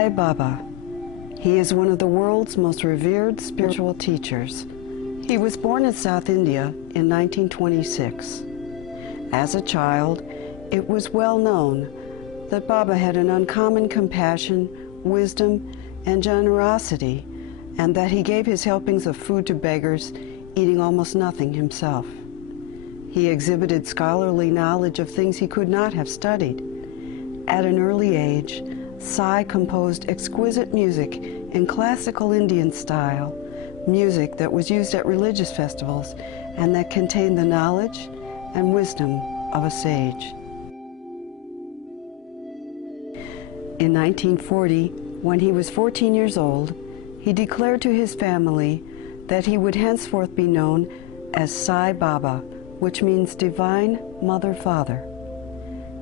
Sai Baba. He is one of the world's most revered spiritual teachers. He was born in South India in 1926. As a child, it was well known that Baba had an uncommon compassion, wisdom, and generosity, and that he gave his helpings of food to beggars, eating almost nothing himself. He exhibited scholarly knowledge of things he could not have studied. At an early age, Sai composed exquisite music in classical Indian style, music that was used at religious festivals and that contained the knowledge and wisdom of a sage. In 1940, when he was 14 years old, he declared to his family that he would henceforth be known as Sai Baba, which means Divine Mother Father.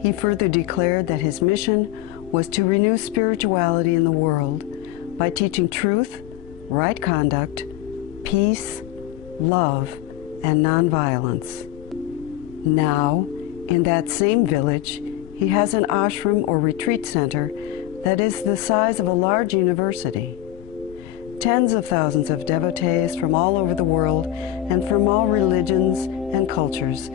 He further declared that his mission was to renew spirituality in the world by teaching truth, right conduct, peace, love, and nonviolence. Now, in that same village, he has an ashram or retreat center that is the size of a large university. Tens of thousands of devotees from all over the world and from all religions and cultures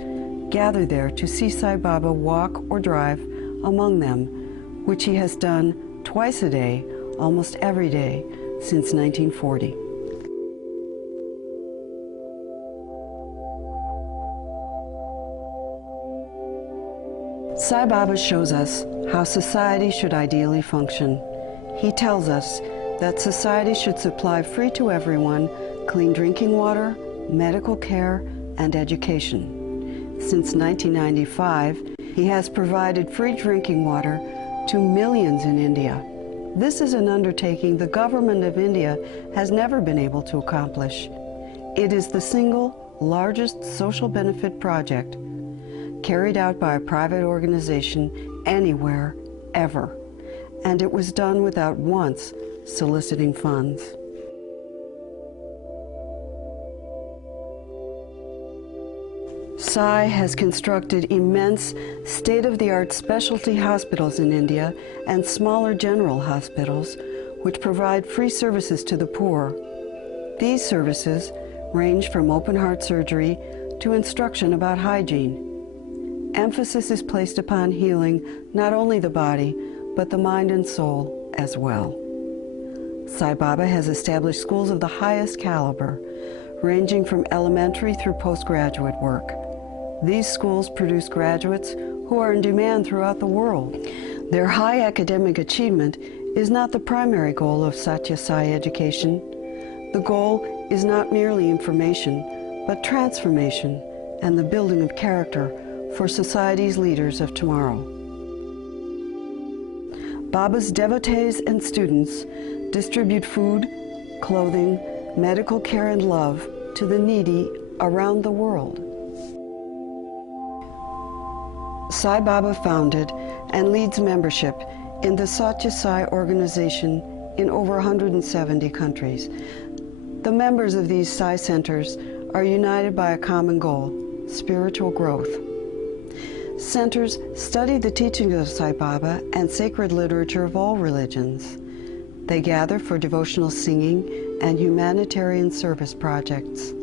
gather there to see Sai Baba walk or drive among them, which he has done twice a day, almost every day, since 1940. Sai Baba shows us how society should ideally function. He tells us that society should supply free to everyone clean drinking water, medical care, and education. Since 1995, he has provided free drinking water to millions in India. This is an undertaking the government of India has never been able to accomplish. It is the single largest social benefit project carried out by a private organization anywhere, ever, and it was done without once soliciting funds. Sai has constructed immense state-of-the-art specialty hospitals in India and smaller general hospitals which provide free services to the poor. These services range from open-heart surgery to instruction about hygiene. Emphasis is placed upon healing not only the body, but the mind and soul as well. Sai Baba has established schools of the highest caliber, ranging from elementary through postgraduate work. These schools produce graduates who are in demand throughout the world. Their high academic achievement is not the primary goal of Satya Sai education. The goal is not merely information, but transformation and the building of character for society's leaders of tomorrow. Baba's devotees and students distribute food, clothing, medical care, and love to the needy around the world. Sai Baba founded and leads membership in the Satya Sai organization in over 170 countries. The members of these Sai centers are united by a common goal: spiritual growth. Centers study the teachings of Sai Baba and sacred literature of all religions. They gather for devotional singing and humanitarian service projects.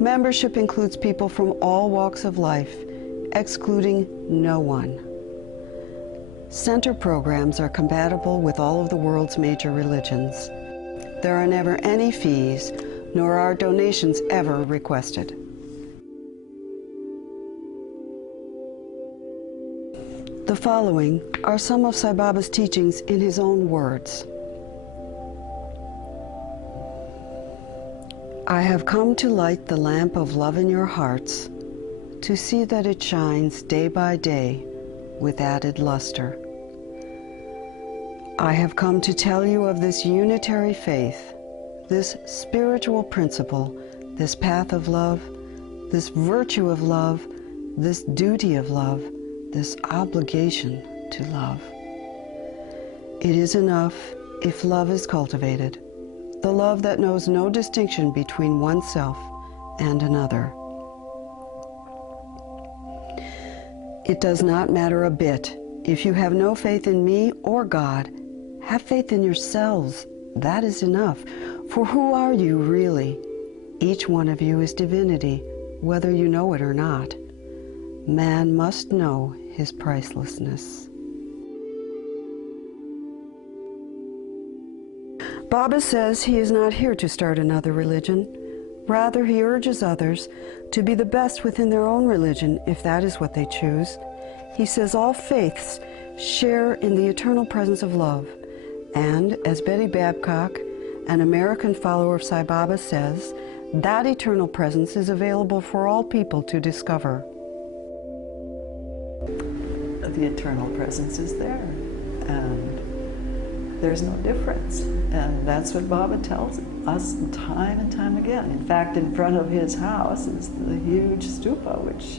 Membership includes people from all walks of life, excluding no one. Center programs are compatible with all of the world's major religions. There are never any fees, nor are donations ever requested. The following are some of Sai Baba's teachings in his own words. I have come to light the lamp of love in your hearts, to see that it shines day by day with added luster. I have come to tell you of this unitary faith, this spiritual principle, this path of love, this virtue of love, this duty of love, this obligation to love. It is enough if love is cultivated, the love that knows no distinction between oneself and another. It does not matter a bit if you have no faith in me or God, Have faith in yourselves. That is enough. For who are you really? Each one of you is divinity, whether you know it or not. Man must know his pricelessness. Baba says he is not here to start another religion. Rather, he urges others to be the best within their own religion, if that is what they choose. He says all faiths share in the eternal presence of love. And, as Betty Babcock, an American follower of Sai Baba, says, that eternal presence is available for all people to discover. The eternal presence is there, and there's no difference. And that's what Baba tells us time and time again. In fact, in front of his house is the huge stupa, which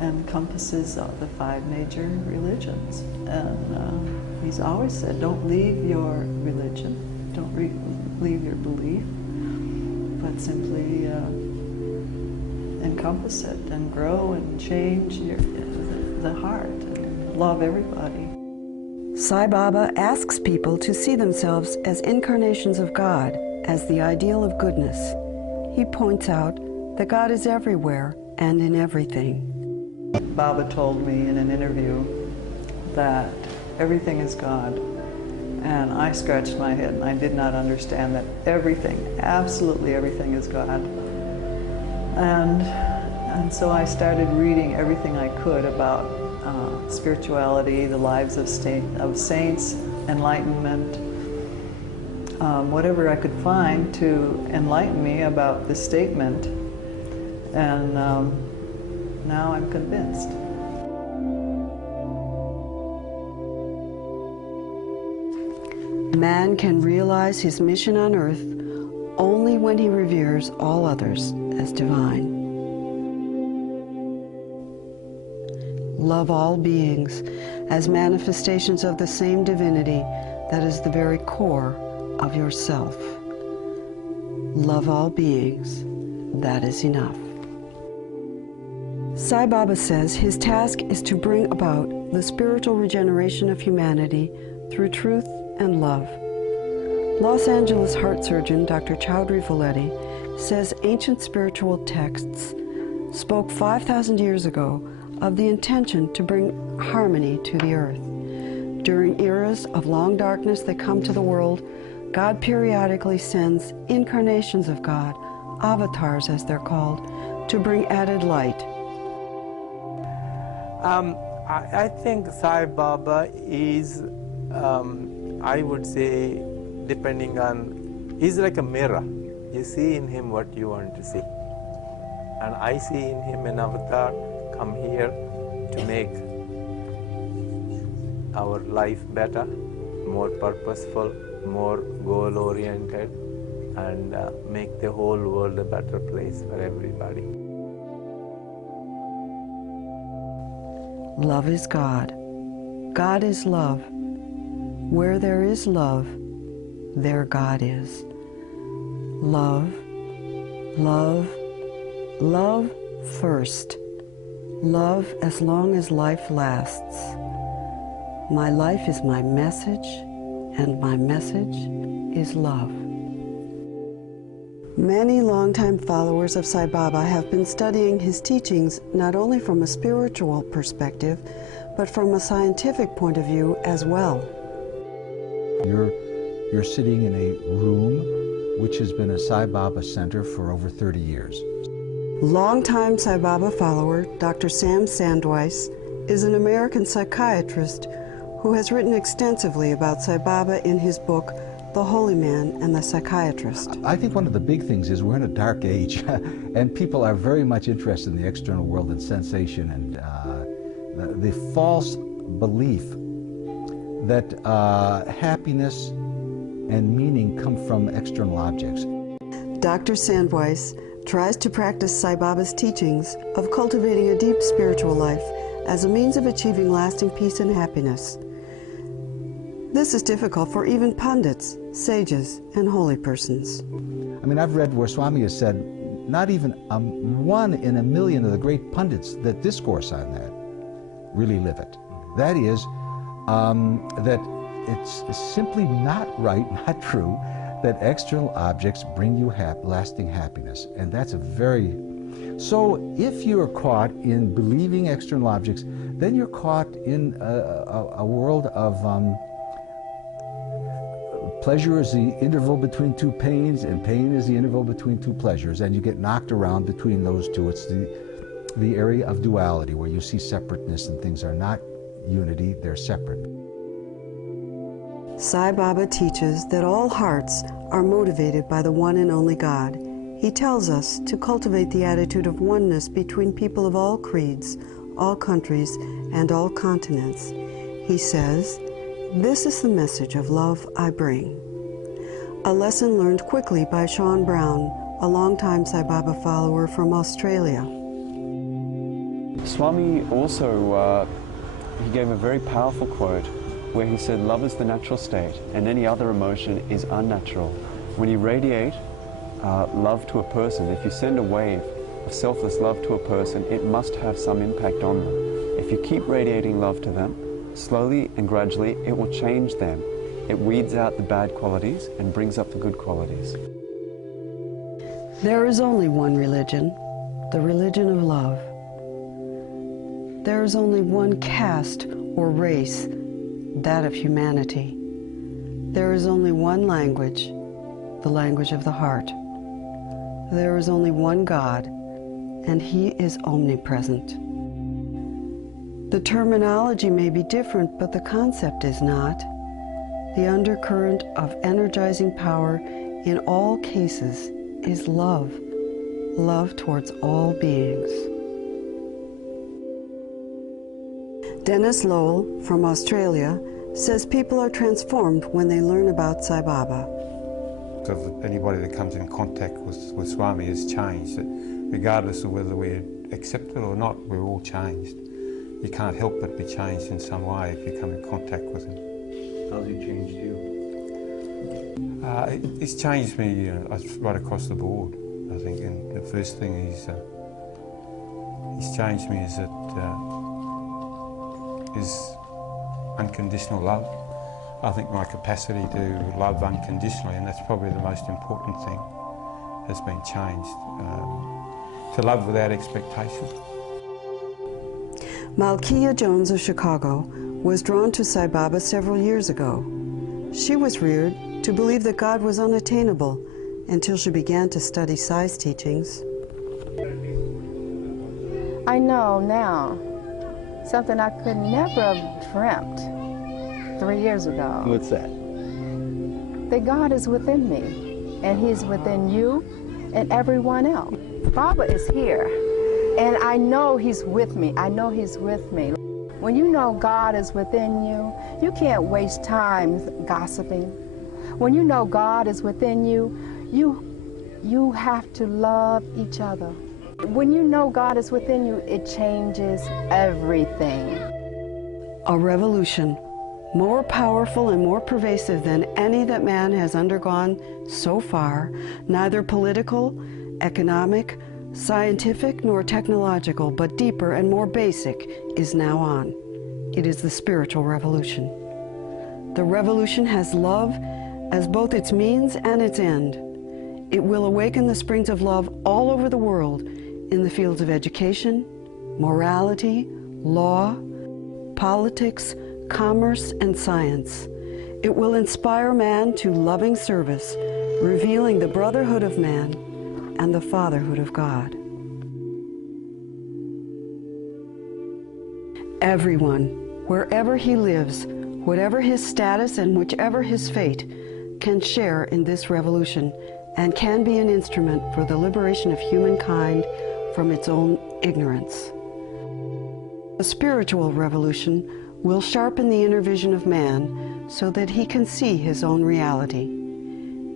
encompasses the 5 major religions. And he's always said, don't leave your religion, don't leave your belief, but simply encompass it and grow and change the heart and love everybody. Sai Baba asks people to see themselves as incarnations of God, as the ideal of goodness. He points out that God is everywhere and in everything. Baba told me in an interview that everything is God, and I scratched my head and I did not understand that everything, absolutely everything is God. And so I started reading everything I could about spirituality, the lives of saints, enlightenment, whatever I could find to enlighten me about this statement, and now I'm convinced. Man can realize his mission on earth only when he reveres all others as divine. Love all beings as manifestations of the same divinity that is the very core of yourself. Love all beings, that is enough. Sai Baba says his task is to bring about the spiritual regeneration of humanity through truth and love. Los Angeles heart surgeon Dr. Chowdhury Valleti says ancient spiritual texts spoke 5,000 years ago of the intention to bring harmony to the earth. During eras of long darkness that come to the world, God periodically sends incarnations of God, avatars as they're called, to bring added light. I think Sai Baba is, I would say, depending on, he's like a mirror. You see in him what you want to see. And I see in him an avatar come here to make our life better, more purposeful, more goal-oriented, and make the whole world a better place for everybody. Love is God. God is love. Where there is love, there God is. Love, love, love first. Love as long as life lasts. My life is my message, and my message is love. Many longtime followers of Sai Baba have been studying his teachings not only from a spiritual perspective, but from a scientific point of view as well. You're sitting in a room which has been a Sai Baba center for over 30 years. Longtime Sai Baba follower Dr. Sam Sandweiss is an American psychiatrist who has written extensively about Sai Baba in his book, The Holy Man and the Psychiatrist. I think one of the big things is we're in a dark age, and people are very much interested in the external world and sensation and the false belief that happiness and meaning come from external objects. Dr. Sandweiss tries to practice Sai Baba's teachings of cultivating a deep spiritual life as a means of achieving lasting peace and happiness. This is difficult for even pundits, sages, and holy persons. I mean, I've read where Swami has said not even 1 in a million of the great pundits that discourse on that really live it. That is, that it's simply not right, not true, that external objects bring you lasting happiness. And that's a very... So if you're caught in believing external objects, then you're caught in a world of pleasure is the interval between two pains, and pain is the interval between two pleasures, and you get knocked around between those two. It's the area of duality, where you see separateness and things are not unity, they're separate. Sai Baba teaches that all hearts are motivated by the one and only God. He tells us to cultivate the attitude of oneness between people of all creeds, all countries, and all continents. He says, "This is the message of love I bring." A lesson learned quickly by Sean Brown, a longtime Sai Baba follower from Australia. Swami also, he gave a very powerful quote where he said, "Love is the natural state and any other emotion is unnatural." When you radiate love to a person, if you send a wave of selfless love to a person, it must have some impact on them. If you keep radiating love to them, slowly and gradually it will change them. It weeds out the bad qualities and brings up the good qualities. There is only one religion, the religion of love. There is only one caste or race, that of humanity. There is only one language, the language of the heart. There is only one God, and He is omnipresent. The terminology may be different, but the concept is not. The undercurrent of energizing power in all cases is love, love towards all beings. Dennis Lowell from Australia says people are transformed when they learn about Sai Baba. Of anybody that comes in contact with Swami is changed. That regardless of whether we accept it or not, we're all changed. You can't help but be changed in some way if you come in contact with him. How's he changed you? He's changed me right across the board, I think. And the first thing he's changed me is that is unconditional love. I think my capacity to love unconditionally, and that's probably the most important thing, has been changed. To love without expectation. Malkia Jones of Chicago was drawn to Sai Baba several years ago. She was reared to believe that God was unattainable until she began to study Sai's teachings. I know now something I could never have dreamt 3 years ago. What's that? That God is within me, and He's within you and everyone else. Baba is here, and I know He's with me. I know He's with me. When you know God is within you, you can't waste time gossiping. When you know God is within you, you have to love each other. When you know God is within you, it changes everything. A revolution more powerful and more pervasive than any that man has undergone so far, neither political, economic, scientific, nor technological, but deeper and more basic, is now on. It is the spiritual revolution. The revolution has love as both its means and its end. It will awaken the springs of love all over the world in the fields of education, morality, law, politics, commerce, and science. It will inspire man to loving service, revealing the brotherhood of man and the fatherhood of God. Everyone, wherever he lives, whatever his status and whichever his fate, can share in this revolution and can be an instrument for the liberation of humankind from its own ignorance. The spiritual revolution will sharpen the inner vision of man so that he can see his own reality.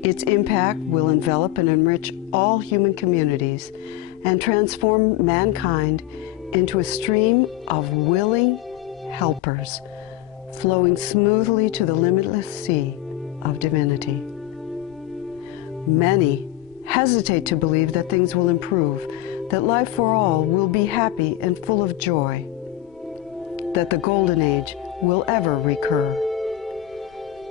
Its impact will envelop and enrich all human communities and transform mankind into a stream of willing helpers flowing smoothly to the limitless sea of divinity. Many hesitate to believe that things will improve, that life for all will be happy and full of joy, that the golden age will ever recur.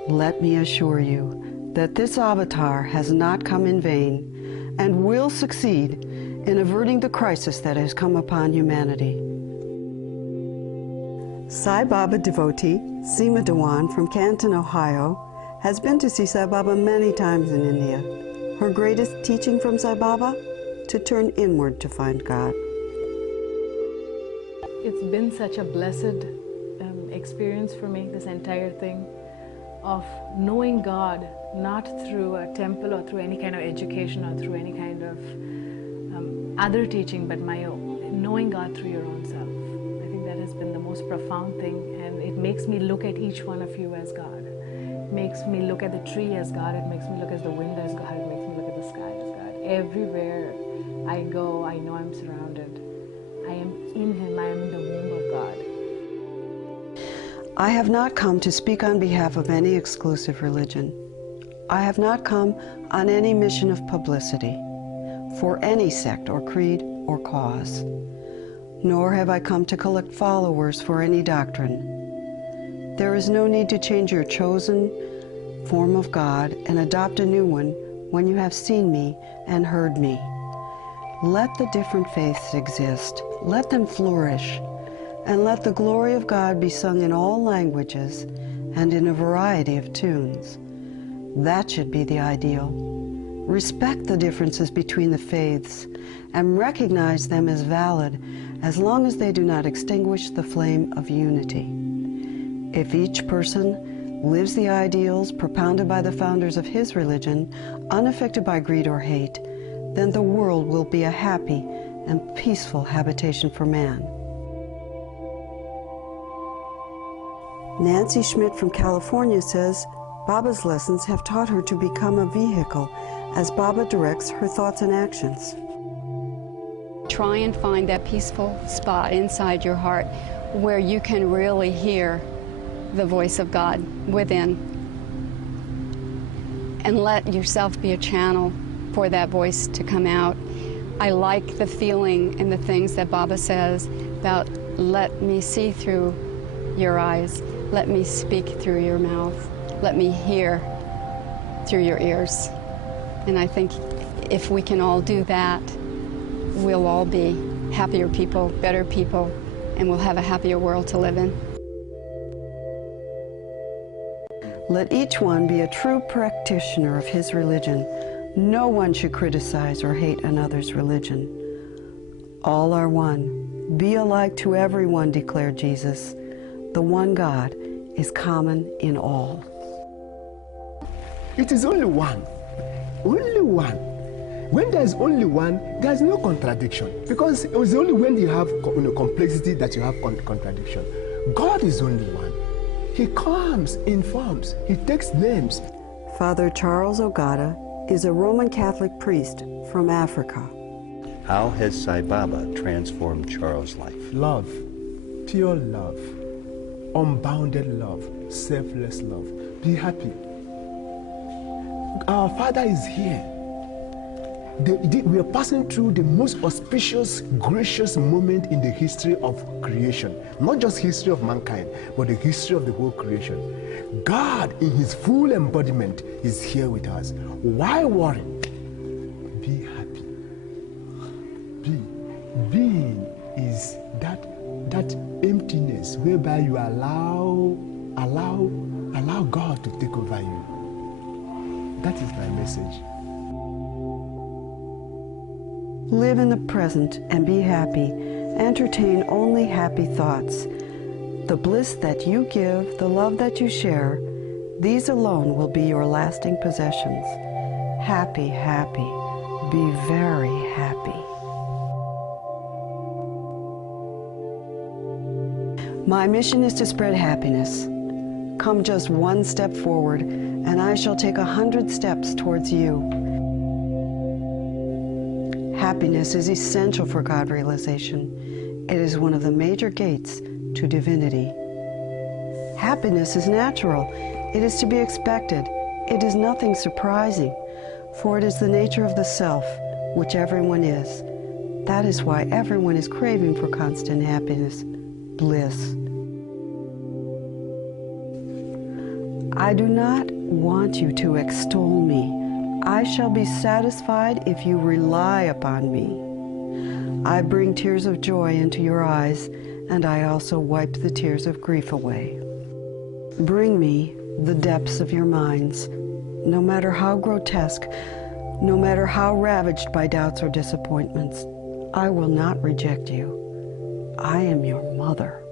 Let me assure you that this avatar has not come in vain and will succeed in averting the crisis that has come upon humanity. Sai Baba devotee Seema Dewan from Canton, Ohio, has been to see Sai Baba many times in India. Her greatest teaching from Sai Baba? To turn inward to find God. It's been such a blessed experience for me, this entire thing of knowing God, not through a temple or through any kind of education or through any kind of other teaching, but my own, knowing God through your own self. I think that has been the most profound thing, and it makes me look at each one of you as God. It makes me look at the tree as God. It makes me look at the wind as God. It makes me look at the sky as God. Everywhere I go, I know I'm surrounded. I am in Him. I am in the womb of God. I have not come to speak on behalf of any exclusive religion. I have not come on any mission of publicity for any sect or creed or cause. Nor have I come to collect followers for any doctrine. There is no need to change your chosen form of God and adopt a new one when you have seen me and heard me. Let the different faiths exist. Let them flourish. And let the glory of God be sung in all languages and in a variety of tunes. That should be the ideal. Respect the differences between the faiths and recognize them as valid as long as they do not extinguish the flame of unity. If each person lives the ideals propounded by the founders of his religion, unaffected by greed or hate, then the world will be a happy and peaceful habitation for man. Nancy Schmidt from California says, Baba's lessons have taught her to become a vehicle as Baba directs her thoughts and actions. Try and find that peaceful spot inside your heart where you can really hear the voice of God within. And let yourself be a channel for that voice to come out. I like the feeling and the things that Baba says about let me see through your eyes, let me speak through your mouth, let me hear through your ears. And I think if we can all do that, we'll all be happier people, better people, and we'll have a happier world to live in. Let each one be a true practitioner of his religion. No one should criticize or hate another's religion. All are one. Be alike to everyone, declared Jesus. The one God is common in all. It is only one. Only one. When there is only one, there is no contradiction. Because it was only when you have complexity that you have contradiction. God is only one. He comes in forms. He takes names. Father Charles Ogata is a Roman Catholic priest from Africa. How has Sai Baba transformed Charles' life? Love, pure love, unbounded love, selfless love. Be happy. Our Father is here. We are passing through the most auspicious, gracious moment in the history of creation. Not just history of mankind, but the history of the whole creation. God, in His full embodiment, is here with us. Why worry? Be happy. Being is that emptiness whereby you allow God to take over you. That is my message. Live in the present and be happy. Entertain only happy thoughts. The bliss that you give, the love that you share, these alone will be your lasting possessions. Happy, happy. Be very happy. My mission is to spread happiness. Come just one step forward, and I shall take 100 steps towards you. Happiness is essential for God realization. It is one of the major gates to divinity. Happiness is natural. It is to be expected. It is nothing surprising, for it is the nature of the self, which everyone is. That is why everyone is craving for constant happiness, bliss. I do not want you to extol me. I shall be satisfied if you rely upon me. I bring tears of joy into your eyes, and I also wipe the tears of grief away. Bring me the depths of your minds, no matter how grotesque, no matter how ravaged by doubts or disappointments. I will not reject you. I am your mother.